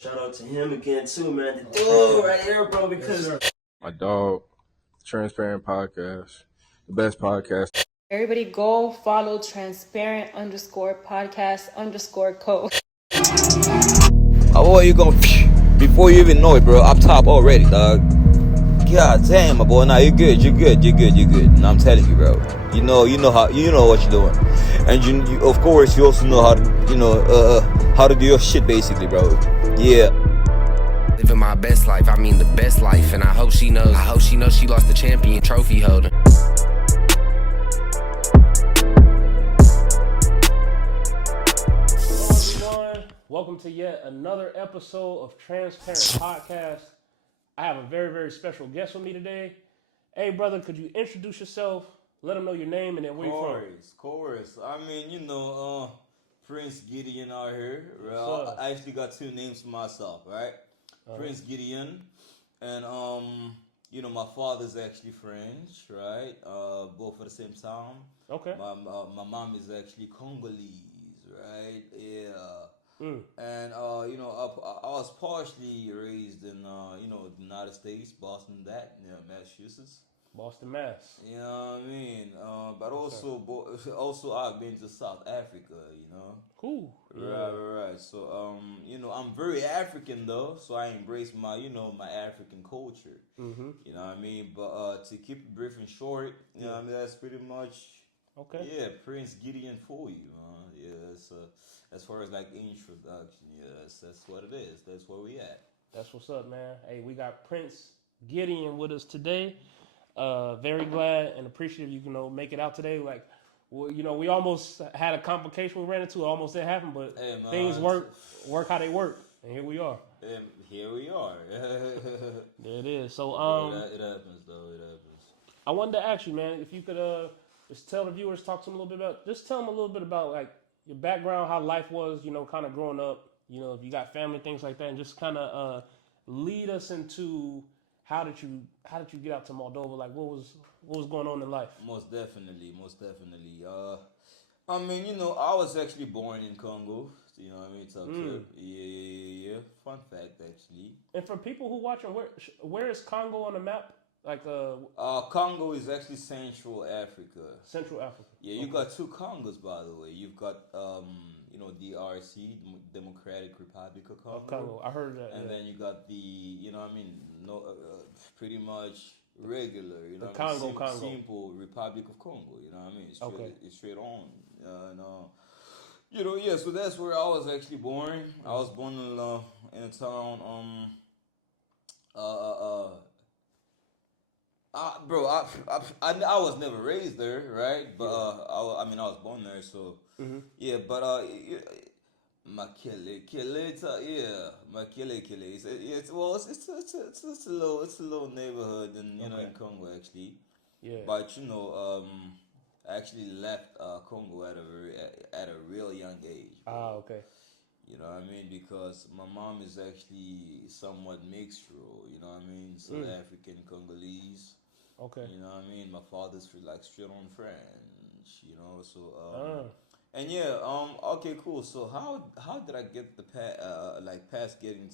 Shout out to him again too, man. Oh, right here, bro, because my dog, Transparent Podcast, the best podcast. Everybody go follow transparent_podcast_co. How are you gonna before you even know it, bro? Up top already, dog. God damn, my boy. Nah, you're good. And I'm telling you, bro. You know what you're doing, and you of course, you also know how to, how to do your shit, basically, bro. Yeah. Living my best life, I mean the best life, and I hope she knows she lost the champion trophy holder. Hello everyone, welcome to yet another episode of Transparent Podcast. I have a very, very special guest with me today. Hey brother, could you introduce yourself, let them know your name and then where you're from? Of course. I mean, Prince Gedeon out here. Well, I actually got two names for myself, right? Prince Gedeon, and my father's actually French, right? Both at the same time. Okay. My mom is actually Congolese, right? Yeah. And I was partially raised in the United States, Boston, Massachusetts. Boston, Mass. You know what I mean? But also I've been to South Africa, Cool. Right. So I'm very African though, so I embrace my my African culture. Mm-hmm. You know what I mean? But to keep it brief and short, you know what I mean, that's pretty much yeah, Prince Gedeon for you. It's as far as like introduction, that's what it is. That's where we at. That's what's up, man. Hey, we got Prince Gedeon with us today. Very glad and appreciative you can make it out today. Like, well, we almost had a complication we ran into. It almost didn't happen, but things work how they work, and here we are. Here we are. There it is. So it happens though. It happens. I wanted to ask you, man, if you could just tell the viewers, tell them a little bit about like your background, how life was, kind of growing up. If you got family, things like that, and just kind of lead us into how did you get out to Moldova? Like, what was going on in life? Most definitely. I mean, I was actually born in Congo. You know what I mean? Top tip. Yeah. Fun fact, actually. And for people who watching, where is Congo on the map? Like Congo is actually Central Africa. Central Africa. Yeah, you got two Congos, by the way. You've got DRC, Democratic Republic of Congo. I heard that. And then you got the, pretty much regular, Congo. Simple Republic of Congo. You know what I mean? It's straight on. So that's where I was actually born. I was born in a town. I was never raised there, right? But I was born there, so yeah. But Makele. It's a little neighborhood in in Congo actually. Yeah. But I actually left Congo at a real young age. Bro. Okay. You know what I mean? Because my mom is actually somewhat mixtural, you know what I mean? South African, Congolese. Okay. You know what I mean? My father's like straight on French, so and yeah, okay, cool. So how did I get the past getting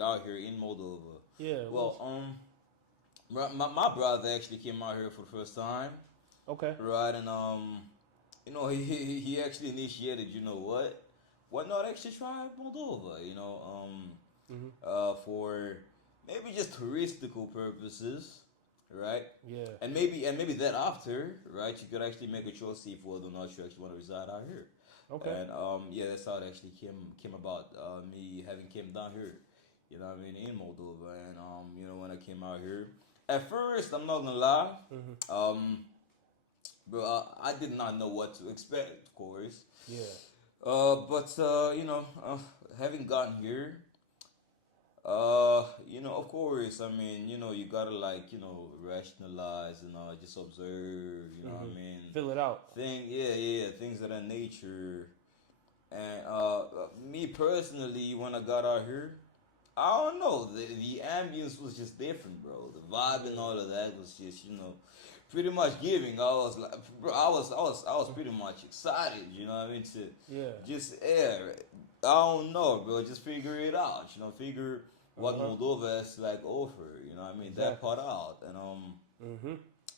out here in Moldova? Yeah. Well, my brother actually came out here for the first time. Okay. Right, and he actually initiated, why not actually try Moldova, for maybe just touristical purposes, right? Yeah. And maybe that after, right, you could actually make a choice see whether or not you actually want to reside out here. Okay. And that's how it actually came about, me having came down here, in Moldova. And when I came out here, at first, I'm not gonna lie, bro, I did not know what to expect, of course. Yeah. But having gotten here, of course, I mean, you gotta rationalize and just observe, what I mean? Fill it out. Things of that nature. And me personally, when I got out here, I don't know, the ambience was just different, bro. The vibe and all of that was just, pretty much giving. I was like, bro, I was pretty much excited, you know what I mean, to just I don't know, bro. Just figure it out. You know, figure what Moldova has to like offer. You know what I mean? That part out. And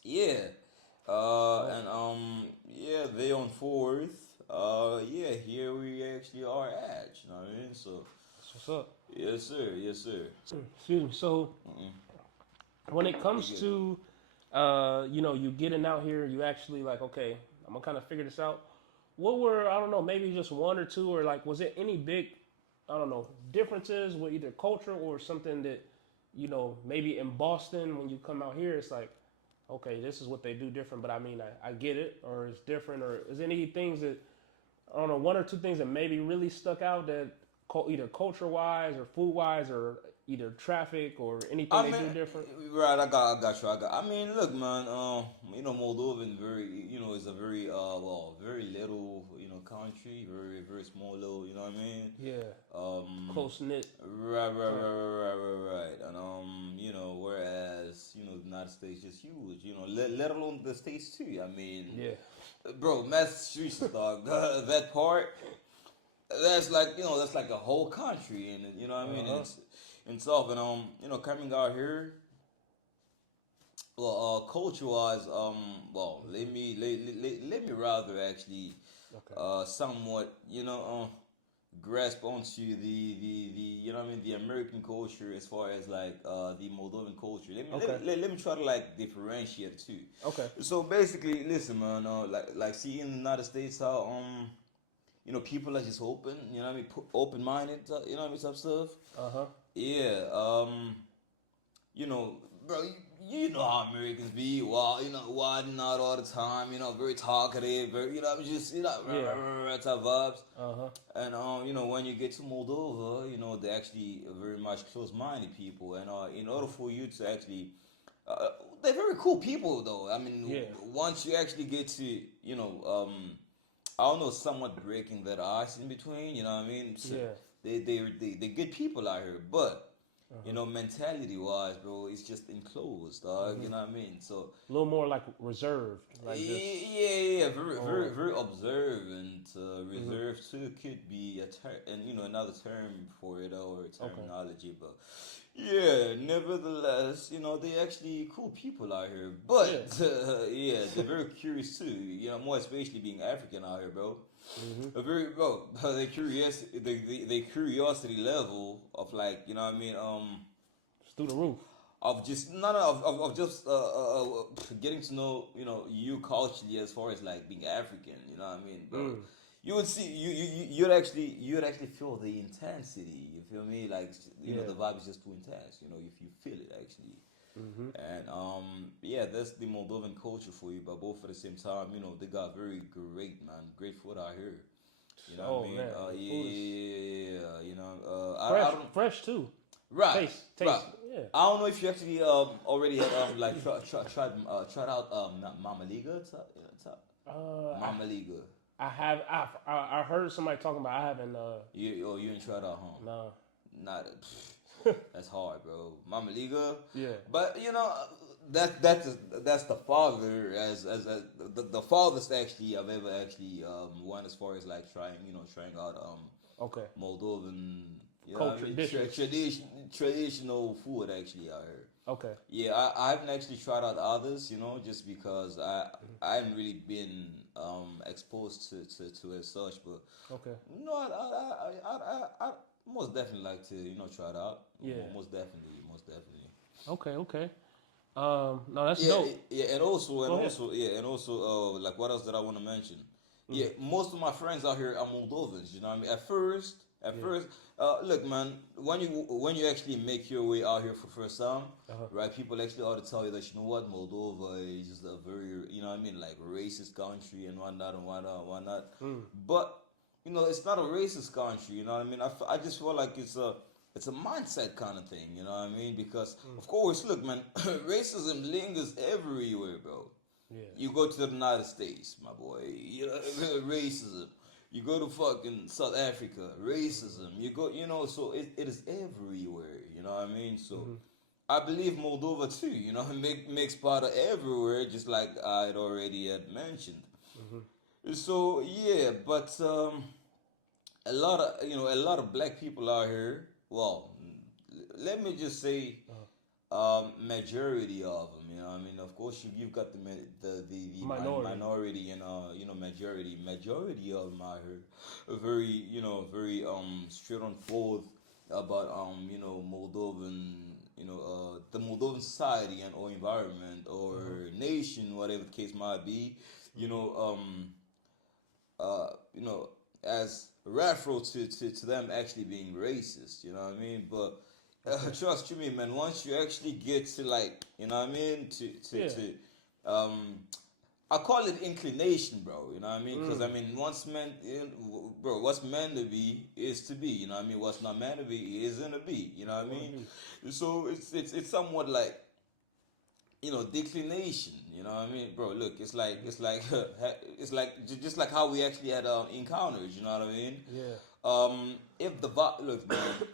yeah. Yeah, they on fourth. Yeah, here we actually are at. You know what I mean? So That's what's up. yes, sir. Yes, sir. Excuse me. So when it comes to you know, you getting out here, you actually like, okay, I'm gonna kind of figure this out. What were, I don't know, maybe just one or two, or like, was it any big, I don't know, differences with either culture or something that, you know, maybe in Boston when you come out here, it's like, okay, this is what they do different, but I mean, I get it, or it's different, or is there any things that, I don't know, one or two things that maybe really stuck out that either culture-wise or food-wise or either traffic or anything they do different? Right, I got you. I mean, look, man. You know, Moldovan is a very very little, country, very very small little, you know what I mean? Yeah. Close knit. Right. And whereas the United States is huge, let alone the states too. I mean, yeah, bro, Massachusetts, dog, that part. That's like a whole country, and you know what I mean. And stuff, and coming out here, well, culture-wise, well, let me rather actually, somewhat, grasp onto the you know what I mean, the American culture as far as like the Moldovan culture. Let me try to like differentiate too. Okay. So basically, listen, man, like see in the United States how people are just open, you know what I mean, open-minded, you know what I mean, type stuff. Yeah, bro, you know how Americans be, wilding out all the time, very talkative, very, just, type vibes. And, when you get to Moldova, they're actually very much close-minded people. And in order for you to actually, they're very cool people, though. I mean, once you actually get to, I don't know, somewhat breaking that ice in between, you know what I mean? So they good people out here, but mentality wise, bro, it's just enclosed, dog. You know what I mean? So a little more like reserved, like very observant. Reserved too could be a another term for it or terminology, but yeah, nevertheless, they actually cool people out here, but they're very curious too. More especially being African out here, bro. The curiosity level of like, you know what I mean, it's through the roof. Of just just getting to know you culturally as far as like being African, you know what I mean, bro. You would see you'd actually feel the intensity. You feel me? Like the vibe is just too intense. If you feel it actually. And that's the Moldovan culture for you. But both at the same time, they got very great food out here. You know what I mean? Fresh too. Right. Taste. Right. Yeah. I don't know if you actually already had like tried out Mama Liga. Mama Liga. I have. I heard somebody talking about. I haven't. You ain't tried out, huh? No. Not. That's hard, bro. Mama Liga. Yeah. But that's the father as the farthest actually I've ever actually went as far as like trying out Moldovan culture, dishes. Traditional food actually out here. Okay. Yeah, I haven't actually tried out others, just because I haven't really been exposed to as such. But okay. No, I most definitely like to try it out. Yeah. Most definitely. Okay. No, that's dope. Yeah, and also, like what else did I want to mention? Yeah, most of my friends out here are Moldovans. You know what I mean? At first, look, man, when you actually make your way out here for first time, right? People actually ought to tell you that Moldova is just a very like racist country and whatnot and whatnot. But it's not a racist country. You know what I mean? I just feel like it's a mindset kind of thing. You know what I mean? Because of course, look, man, racism lingers everywhere, bro. Yeah. You go to the United States, my boy. Racism. You go to fucking South Africa, racism. You go, so it is everywhere. You know what I mean? So I believe Moldova too. Makes part of everywhere, just like I had already mentioned. So yeah, but a lot of black people out here. Well, let me just say, majority of them. You know, I mean, of course, you've got the minority and majority of them out here are very very straight on forth about Moldovan, the Moldovan society and or environment or nation, whatever the case might be. You know, as referral to them actually being racist. You know what I mean? But trust you me, man. Once you actually get to like, you know what I mean, I call it inclination, bro. You know what I mean? Because I mean, what's meant to be is to be. You know what I mean? What's not meant to be isn't to be. You know what I mean? So it's somewhat like, declination. You know what I mean, bro? Look, it's like it's like just like how we actually had encounters. You know what I mean? Yeah. If the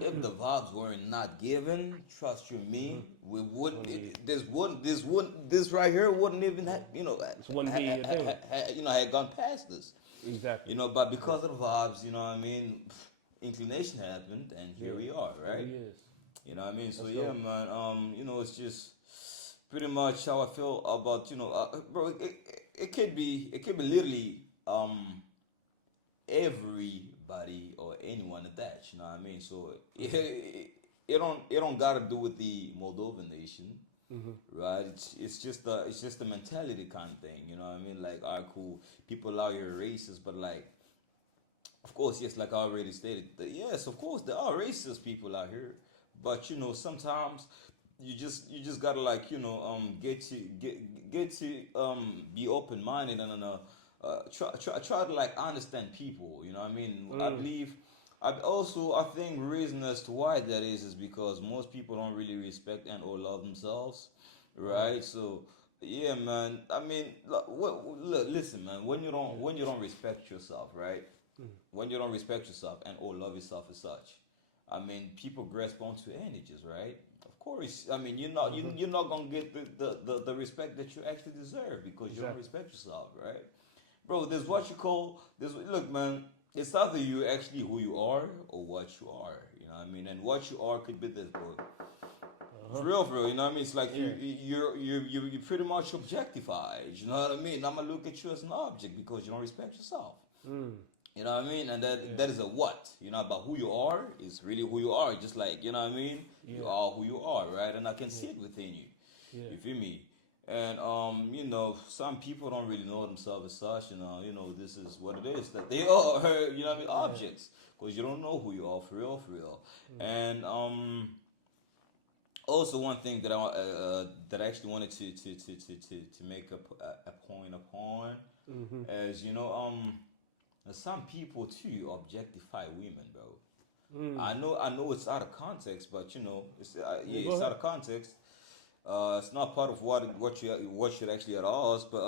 if the vibes were not given, trust you me, we wouldn't. This right here wouldn't even have, This wouldn't be a thing. had gone past this. Exactly. But because of the vibes, you know what I mean, inclination happened, and here we are, right? Yes. You know what I mean? So Let's yeah, go. man. It's just pretty much how I feel about bro. It could be literally everybody or anyone at that. You know what I mean? So it don't gotta do with the Moldovan nation, right? It's just a mentality kind of thing. You know what I mean? Like, all right, cool. People out here racist, but like, of course, yes, like I already stated, yes, of course, there are racist people out here, but sometimes you just gotta like get to be open minded and try to like understand people. You know what I mean? I believe. I think reason as to why that is because most people don't really respect and or love themselves, right? So yeah, man. I mean, look, listen, man. When you don't respect yourself, right? When you don't respect yourself and or love yourself as such, I mean, people grasp onto energies, right? Of course, I mean, you're not gonna get the respect that you actually deserve because you don't respect yourself, right? Bro, there's what you call this. Look, man, it's either you actually who you are or what you are. You know what I mean? And what you are could be this, bro. For real. You know what I mean? It's like you're pretty much objectified. You know what I mean? I'm gonna look at you as an object because you don't respect yourself. You know what I mean? And that is a what? But who you are is really who you are. Just like, you know what I mean? You are who you are, right? And I can see it within you. You feel me? And some people don't really know themselves as such. This is what it is that they are. You know what I mean? Objects, because you don't know who you are for real. And also one thing that I actually wanted to make a point upon is some people too objectify women, bro. I know it's out of context, but it's out of context. It's not part of what should actually at all, but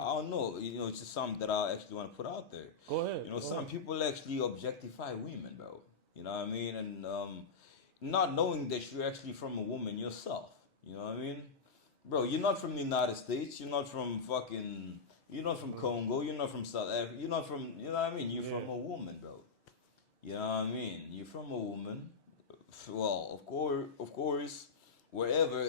I don't know. It's just something that I actually want to put out there. Go ahead. Some people actually objectify women, bro. You know what I mean? And not knowing that you're actually from a woman yourself. You know what I mean? Bro, you're not from the United States. You're not from fucking. You're not from Congo. You're not from South Africa. You're not from. You know what I mean? You're from a woman, bro. You know what I mean? You're from a woman. Well, of course. Wherever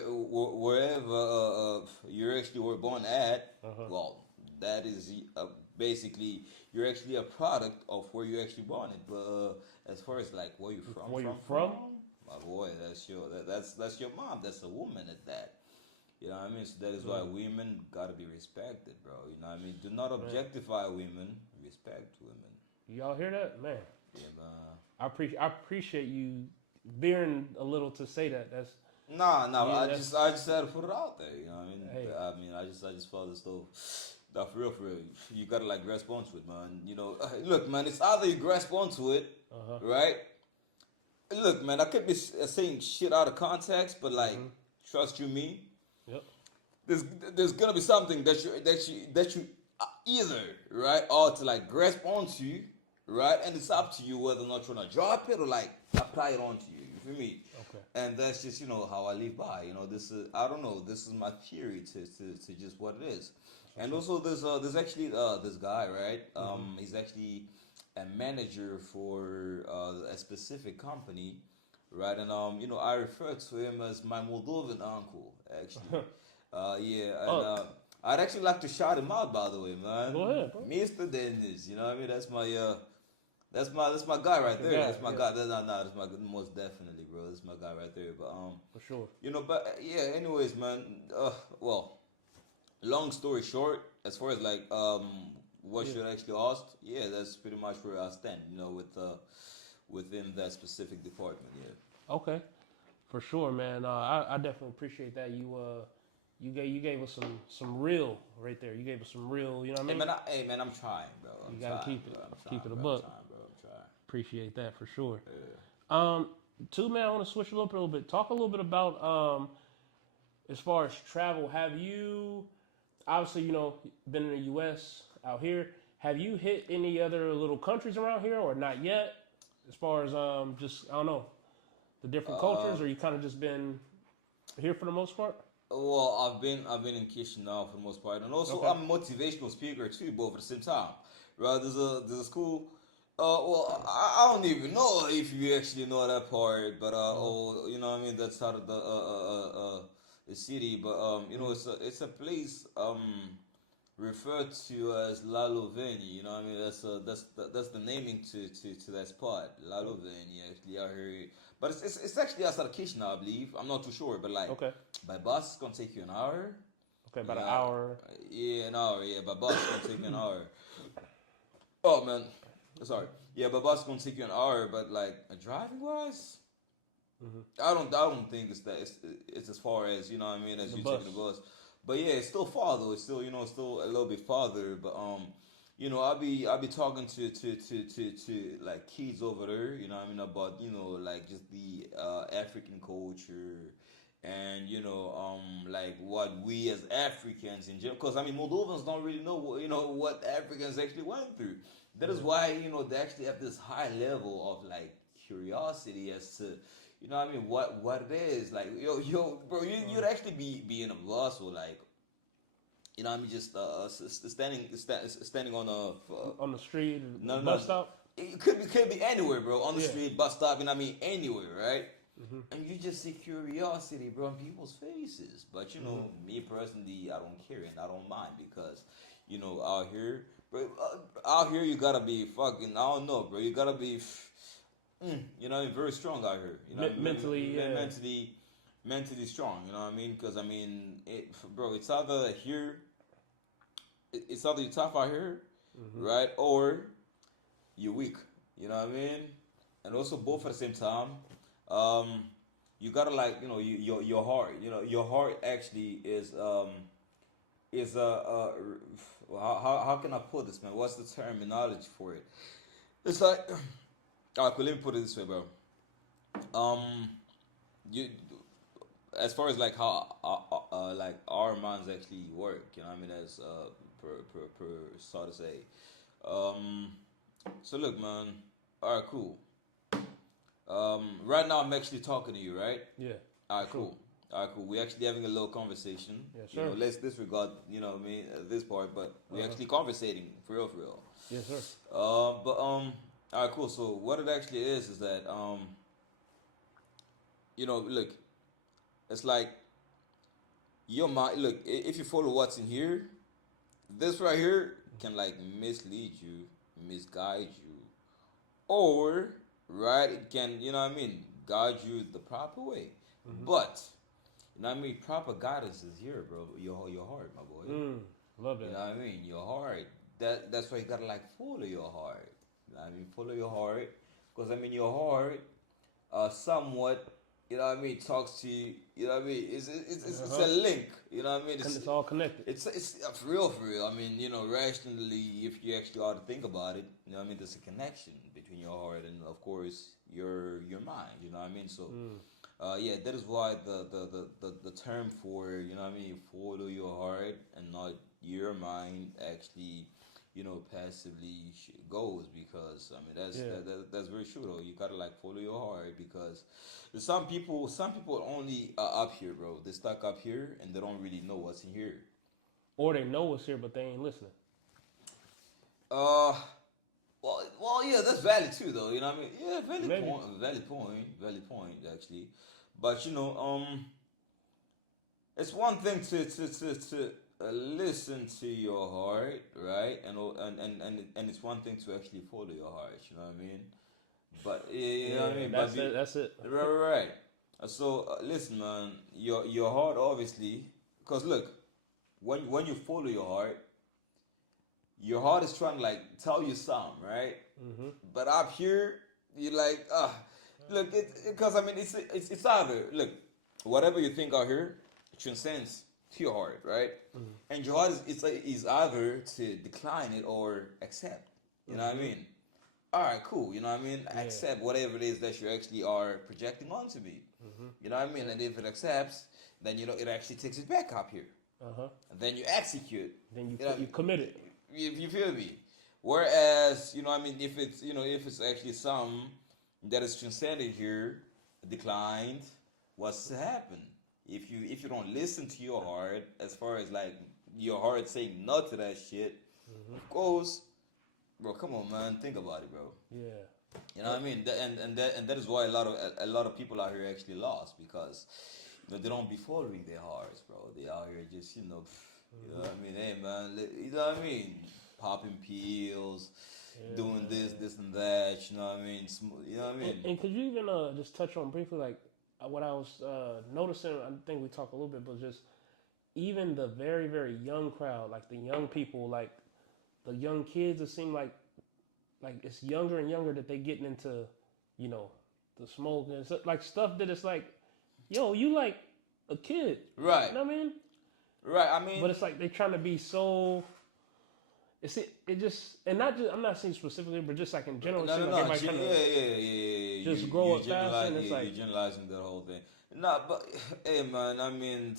you actually were born at, well, that is basically you're actually a product of where you actually born it. But as far as like where you from, my boy, that's your mom. That's a woman at that. You know what I mean? So that is why women gotta be respected, bro. You know what I mean? Do not objectify women. Respect women. Y'all hear that, man? Yeah, man. I appreciate you bearing a little to say that. That's. Nah. I just had to put it out there. You know what I mean? I just felt as though, for real, you gotta like grasp onto it, man. Look, man, it's either you grasp onto it, right? Look, man, I could be saying shit out of context, but like, trust you me, there's gonna be something that you either right or to like grasp onto, right? And it's up to you whether or not you wanna drop it or like apply it onto you. You feel me? Okay. And that's just how I live by. This is I don't know. This is my theory to just what it is. And also there's actually this guy, right? He's actually a manager for a specific company, right? And I refer to him as my Moldovan uncle, actually. I'd actually like to shout him out, by the way, man. Go ahead, bro. Mr. Dennis, you know what I mean? That's my guy right there. That's my guy. That's my most definitely, bro. That's my guy right there. But for sure. But yeah. Anyways, man. Well, long story short, as far as like what should actually ask, yeah, that's pretty much where I stand. Within that specific department. Yeah. Okay, for sure, man. I definitely appreciate that. You gave us some real right there. You gave us some real. You know what I mean? Hey man, I'm trying, bro. You gotta keep it a bro. buck. I'm trying. Appreciate that for sure. Yeah. Too, man, I want to switch a little bit. Talk a little bit about as far as travel. Have you obviously been in the U.S. out here? Have you hit any other little countries around here or not yet? As far as just I don't know the different cultures, or you kind of just been here for the most part? Well, I've been in Chișinău for the most part, and also Okay. I'm a motivational speaker too, both at the same time. Right? There's a school. Well, I don't even know if you actually know that part, but you know what I mean. That's out of the city, but it's a place referred to as La Loveni. You know what I mean. That's the naming to that spot, La Loveni. Actually, I heard. But it's actually outside of Chișinău, I believe. I'm not too sure, but like by bus it's gonna take you an hour. Okay, about an hour. Yeah, an hour. Yeah, by bus it's gonna take you an hour. Oh man, sorry. Yeah, by bus it's gonna take you an hour, but like driving wise, I don't think it's as far as you know what I mean as you taking the bus. But yeah, it's still far though. It's still still a little bit farther. But I'll be talking to like kids over there, you know what I mean, about, like just the African culture and, like what we as Africans in general, because I mean, Moldovans don't really know what Africans actually went through. That is why, they actually have this high level of like curiosity as to, you know what I mean, what it is. Like, bro, you'd actually be in a bus or like, you know what I mean, just standing on the street, bus stop. It could be anywhere, bro. On the street, bus stop, you know what I mean, anywhere, right? And you just see curiosity, bro, in people's faces. But me personally, I don't care and I don't mind because, out here, bro, you gotta be fucking, I don't know, bro. You gotta be, very strong out here. You know, mentally strong. You know what I mean? Because I mean, bro, it's either you're tough out here, right, or you're weak. You know what I mean? And also both at the same time. You gotta like your heart. Your heart actually is how can I put this, man? What's the terminology for it? It's like, let me put it this way, bro. You. As far as like how like our minds actually work, you know what I mean, as per so to say. So look, man. All right, cool. Right now I'm actually talking to you, right? Yeah. All right, cool. All right, cool. We're actually having a little conversation. Yes, sir. Let's disregard, what I mean, this part, but we're actually conversating for real. Yes, sir. All right, cool. So what it actually is that look. It's like your mind. Look, if you follow what's in here, this right here can like mislead you, misguide you, or right, it can guide you the proper way. But proper guidance is here, bro. Your heart, my boy. Love that. You know what I mean? Your heart. That's why you gotta like follow your heart. You know what I mean? Follow your heart, because your heart, somewhat. You know what I mean? Talks to you. You know what I mean? It's a link. You know what I mean? It's all connected. It's for real. I mean, rationally, if you actually ought to think about it, you know what I mean? There's a connection between your heart and, of course, your mind. You know what I mean? So, that is why the term for, you know what I mean, follow your heart and not your mind actually, passively goes, because I mean that's very true though. You gotta like follow your heart, because there's some people only up here, bro. They stuck up here and they don't really know what's in here. Or they know what's here, but they ain't listening. Well, yeah, that's valid too, though. You know what I mean? Yeah, Maybe. valid point, actually. But it's one thing to listen to your heart, right? And it's one thing to actually follow your heart. You know what I mean? But you know what I mean. That's it. Right. So listen, man. Your heart, obviously, because look, when you follow your heart is trying to like tell you something, right? Mm-hmm. But up here, you're like, look, because I mean, it's either look, whatever you think out here transcends to your heart, right? Mm-hmm. And your heart is either to decline it or accept. You know what I mean? All right, cool. You know what I mean? Yeah. Accept whatever it is that you actually are projecting onto me. Mm-hmm. You know what I mean? And if it accepts, then it actually takes it back up here. And then you execute. Then you know, commit it. You feel me? Whereas, you know, I mean, if it's actually something that is transcended here, declined, what's to happen? If you don't listen to your heart, as far as like your heart saying no to that shit, of course, bro, come on, man, think about it, bro. Yeah. You know what I mean? And that is why a lot of people out here actually lost, because they don't be following their hearts, bro. They out here just you know what I mean? Hey, man, you know what I mean? Popping pills, doing this and that. You know what I mean? You know what I mean? And could you even just touch on briefly, like what I was noticing? I think we talked a little bit, but just even the very, very young crowd, like the young people, like the young kids, it seemed like it's younger and younger that they getting into, the smoke and stuff, like stuff that it's like, yo, you like a kid, right? You know what I mean? Right. I mean, but it's like they trying to be so. It just, and not just, I'm not saying specifically, but just like in general. No. Yeah. Just grow up fast, and it's like you're generalizing that whole thing. No, but hey, man, I mean,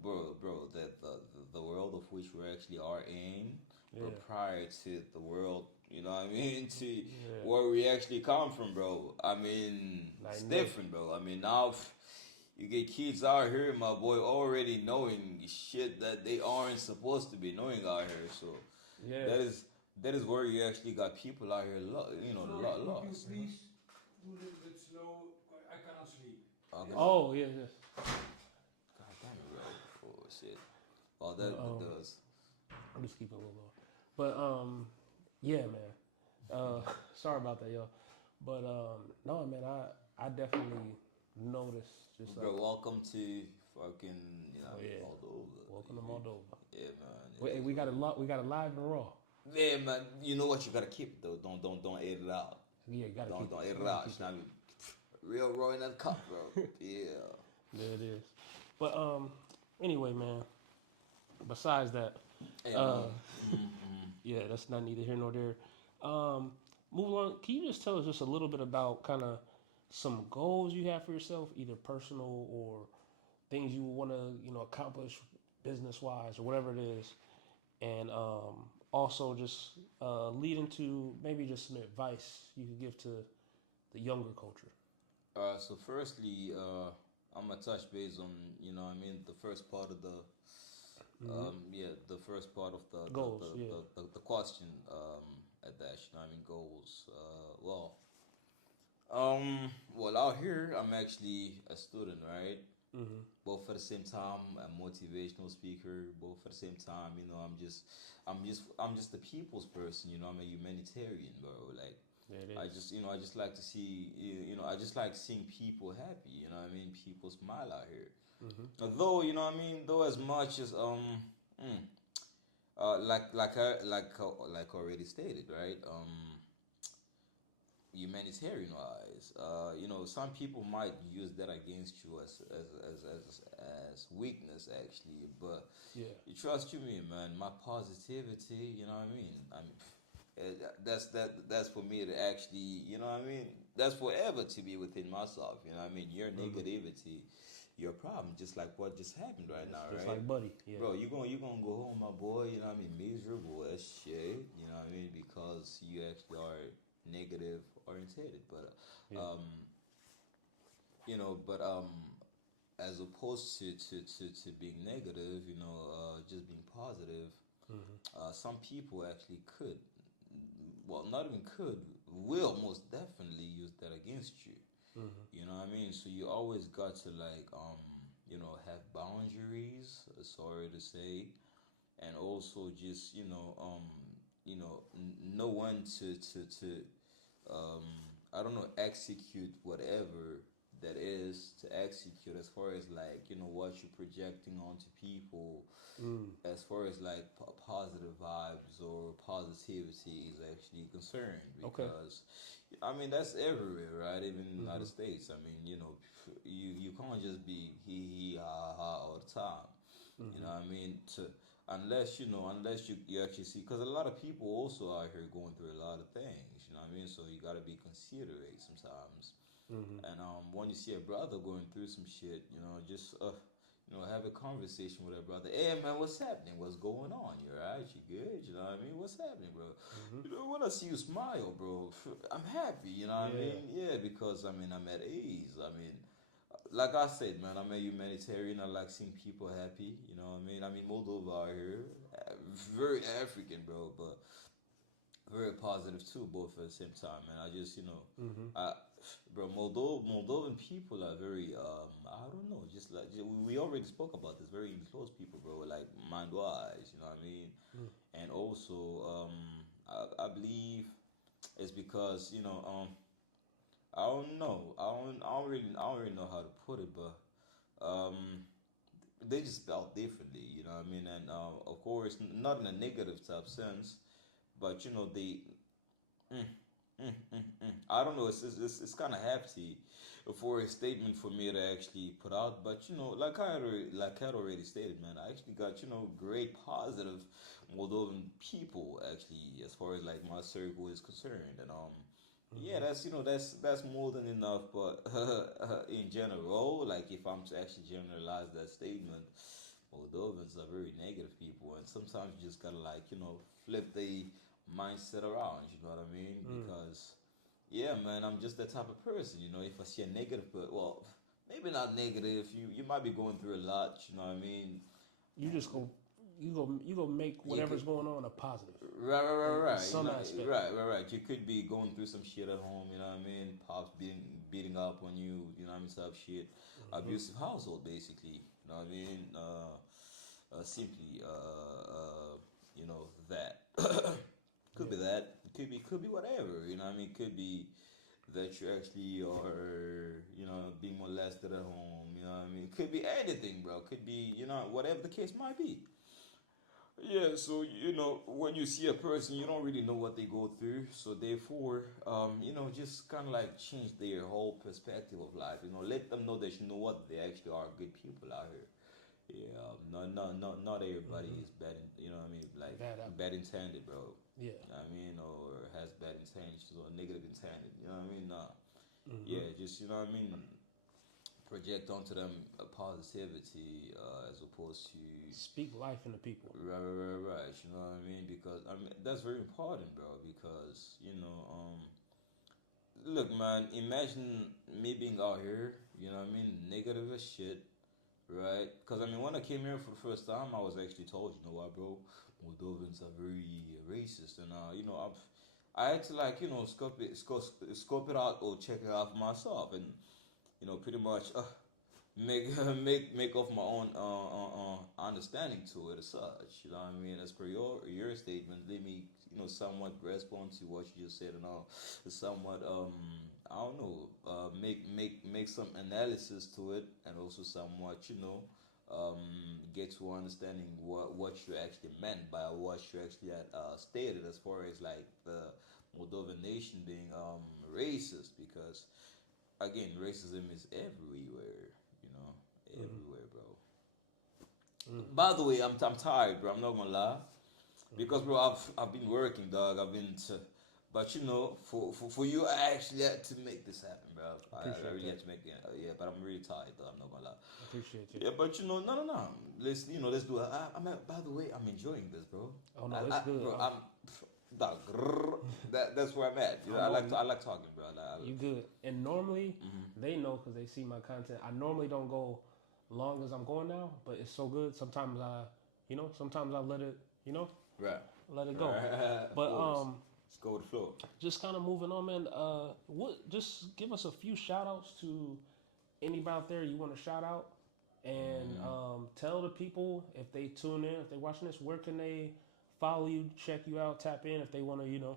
bro, that the world of which we actually are in, prior to the world, you know what I mean, to where we actually come from, bro. I mean, it's different, bro. I mean, now. You get kids out here, my boy, already knowing shit that they aren't supposed to be knowing out here. So that is where you actually got people out here, lost. Could you please do a little bit slow? I cannot sleep. Okay. Oh yeah. God damn it, bro. Oh shit. Oh, that does. I'm just keeping it a little low. But yeah, man. Sorry about that, yo. But no, man, I definitely noticed. Just bro, welcome to fucking Moldova. Welcome to Moldova. Yeah, man. We got a live and raw. Yeah, man. You know what? You gotta keep it though. Don't edit it out. Yeah, you gotta keep don't it. edit it out. I mean, real raw in that cup, bro. Yeah. There it is. But anyway, man. Besides that, yeah, that's not neither here nor there. Move along. Can you just tell us just a little bit about kind of some goals you have for yourself, either personal or things you want to, accomplish business-wise or whatever it is, and also just lead into maybe just some advice you could give to the younger culture. So firstly, I'm gonna touch base on, the first part of the, the first part of the goals, the question at that, goals. Well, out here, I'm actually a student, right? Mm-hmm. Both at the same time, a motivational speaker. Both at the same time, I'm just a people's person. I'm a humanitarian, bro. Like, I just like to see, I just like seeing people happy. You know what I mean? People smile out here. Mm-hmm. Although, though as much as like already stated, right? Humanitarian wise, some people might use that against you as weakness, actually. But you trust me, man. My positivity, you know what I mean. That's for me to actually, that's forever to be within myself. You know what I mean. Your negativity, your problem, just like what just happened right now, just right? like buddy, bro. You gonna go home, my boy. You know what I mean. Miserable as shit. You know what I mean, because you actually are negative orientated, but as opposed to being negative, just being positive. Some people actually could well, not even could, will most definitely use that against you. You know what I mean? So you always got to like have boundaries, sorry to say, and also just know when to um I don't know, execute whatever that is to execute, as far as like what you're projecting onto people, as far as like positive vibes or positivity is actually concerned, Okay. because I mean that's everywhere, right? Even in the United States. I mean, you can't just be he ha ha all the time. You know what I mean? To unless you actually see, because a lot of people also out here going through a lot of things. You know what I mean? So you got to be considerate sometimes. And when you see a brother going through some shit, just have a conversation with a brother. Hey man, what's happening? What's going on? You alright? You good? You know what I mean? What's happening, bro? When I see you smile, bro, I'm happy. You know what I mean? Yeah, because I mean I'm at ease. I mean, like I said, man, I'm a humanitarian. I like seeing people happy. You know what I mean? I mean, Moldova out here, very African, bro, but very positive too, both at the same time. And I just, bro, Moldovan people are very, I don't know, just like we already spoke about this, very enclosed people, bro, like mind wise. You know what I mean? And also, I believe it's because I don't know. I don't really know how to put it, but they just spell differently. You know what I mean? And of course, not in a negative type sense, but they. Mm, I don't know. It's kind of hefty for a statement for me to actually put out, but like I already stated, man, I actually got great positive Moldovan people actually, as far as like my circle is concerned, and yeah, that's more than enough. But in general, like if I'm to actually generalize that statement, Moldovans are very negative people, and sometimes you just gotta like flip the mindset around. You know what I mean? Because yeah, man, I'm just that type of person. If I see a negative, but well, maybe not negative. You might be going through a lot. You know what I mean? You just go. You go make whatever's going on a positive. Right. Some aspect. Right. You could be going through some shit at home. You know what I mean? Pops beating up on you. You know what I mean? Stuff shit. Abusive household, basically. You know what I mean? Simply, that. Could be that. Could be whatever. You know what I mean? Could be that you actually are, being molested at home. You know what I mean? Could be anything, bro. Could be, whatever the case might be. Yeah, so when you see a person, you don't really know what they go through. So therefore, just kind of like change their whole perspective of life. Let them know that what they actually are good people out here. Yeah, not everybody is bad. You know what I mean? Like bad intended, bro. Yeah. You know what I mean, or has bad intentions or negative intended. You know what I mean? Nah. Yeah, just you know what I mean. Project onto them a positivity as opposed to speak life into people. Right. You know what I mean? Because I mean that's very important, bro. Because look, man. Imagine me being out here. You know what I mean? Negative as shit, right? Because I mean, when I came here for the first time, I was actually told, you know what, bro? Moldovans are very racist, and I had to like scope it out or check it out for myself, and pretty much make off my own understanding to it as such. You know what I mean? As per your statement, let me somewhat respond to what you just said, and somewhat I don't know make some analysis to it, and also somewhat get to understanding what you actually meant by what you actually had stated, as far as like the Moldovan nation being racist, because again, racism is everywhere, everywhere, bro. By the way, I'm tired, bro. I'm not gonna lie, because bro, I've been working, dog. But for you, I actually had to make this happen, bro. I really had to make it. Yeah, but I'm really tired, though. I'm not gonna lie. I appreciate you. Yeah, but no. Let's do it. By the way, I'm enjoying this, bro. Oh no, it's good. Bro, that's where I'm at. I like talking, bro. You good? And normally they know because they see my content. I normally don't go long as I'm going now, but it's so good. Sometimes I let it, right. let it go. Right. But Let's go with the flow. Just kind of moving on, man. Just give us a few shout outs to anybody out there you want to shout out, and tell the people if they tune in, if they're watching this, where can they follow you, check you out, tap in if they want to,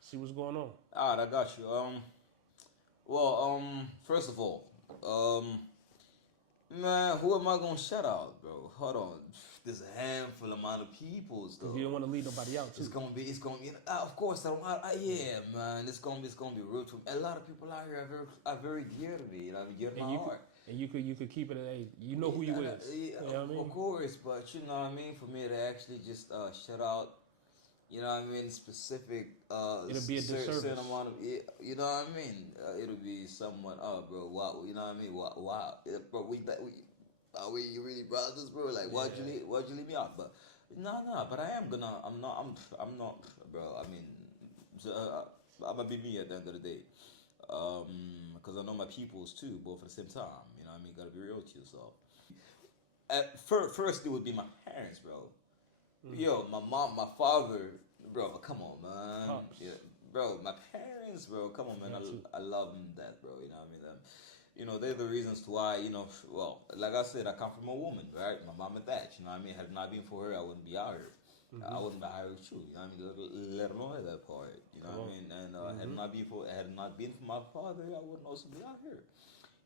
see what's going on. All right, I got you. First of all, man, who am I gonna shout out, bro? Hold on, there's a handful amount of people, though. You don't want to leave nobody out, too. It's gonna be. Of course, yeah, man. It's gonna be real to me. A lot of people out here are very dear to me. Dear to my heart. And you could keep it at who you is. Yeah, you know what I mean? Of course, but you know what I mean. For me to actually just shout out, specific. It'll be a disservice. Certain amount of, you know what I mean. It'll be somewhat. Oh, bro, wow. You know what I mean? Wow, bro. Are we really brothers, bro? Like, why'd you leave me out? But no. But I'm not, bro. I mean, I'm gonna be me at the end of the day. Because I know my peoples too, both at the same time. You know what I mean? Gotta be real to yourself. First, it would be my parents, bro. Yo, my mom, my father, bro. Come on, man. Yeah, bro, my parents, bro. Come on, man. I love them, that, bro. You know what I mean? They're the reasons why, well, like I said, I come from a woman, right? My mom and dad, you know what I mean? Had it not been for her, I wouldn't be out here. I wouldn't be out here with you, you know what I mean? Let alone that part, you know what I mean? And had it not been for my father, I wouldn't also be out here.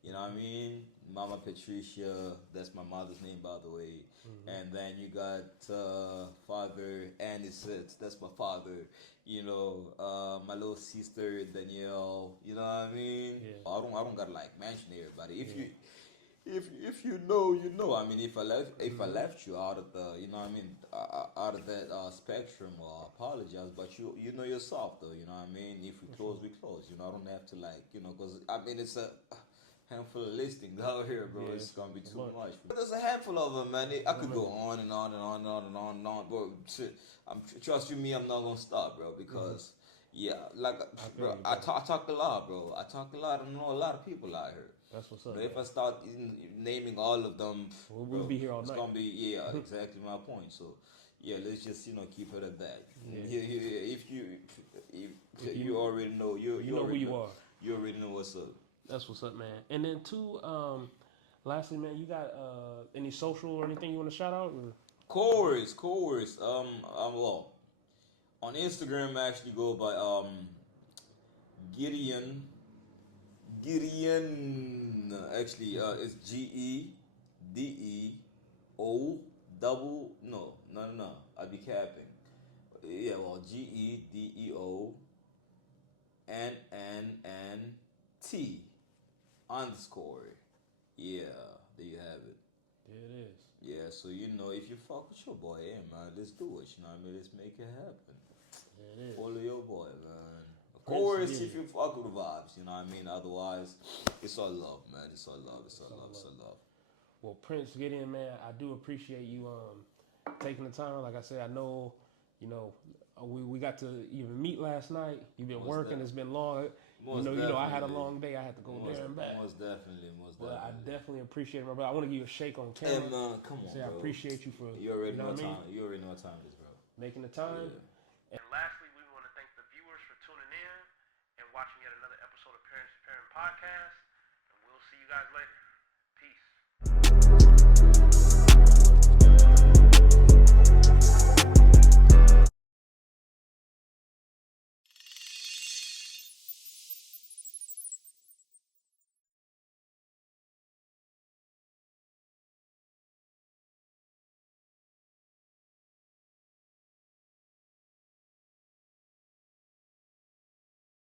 You know what I mean? Mama Patricia, that's my mother's name, by the way. And then you got father Anisette, that's my father. My little sister Danielle. You know what I mean? Yeah. I don't gotta mention everybody. If you know, you know. I mean, if I left you out of the, you know what I mean, out of that spectrum, I apologize. But you know yourself, though. You know what I mean? If we close, we close. I don't have to because I mean it's a handful of listings out here, bro. It's gonna be too much. But there's a handful of them, man. I could go on and on and on and on and on and on, bro. Trust you me, I'm not gonna stop, bro, because bro, I talk a lot, bro. I talk a lot. I know a lot of people out here. That's what's up. But if I start naming all of them, we'll be here all night. It's gonna be exactly my point. So let's just keep it at that. If you already know, you know who you are. You already know what's up. That's what's up, man. And then lastly, man, you got any social or anything you want to shout out? Or? Chorus. Well, on Instagram, I actually go by Gedeon. Actually, it's GEDEO no. I'd be capping. Yeah, well, GEDEO NNNT _. Yeah, there you have it. There it is. Yeah, so if you fuck with your boy, hey man, let's do it. You know what I mean? Let's make it happen. There it is. Follow your boy, man. Of course, if you fuck with the vibes, you know what I mean? Otherwise, it's all love, man. It's all love. It's all love. Well, Prince Gedeon, man, I do appreciate you taking the time. Like I said, I know, we got to even meet last night. You've been working. It's been long. I had a long day. I had to go there and back. Most definitely. But I definitely appreciate it, my brother. I want to give you a shake on camera. Hey, man, come on, bro. I appreciate you for you already know what time. You already know what time it is, bro. Making the time. Yeah. And lastly, we want to thank the viewers for tuning in and watching yet another episode of Parents Parent Podcast. And we'll see you guys later.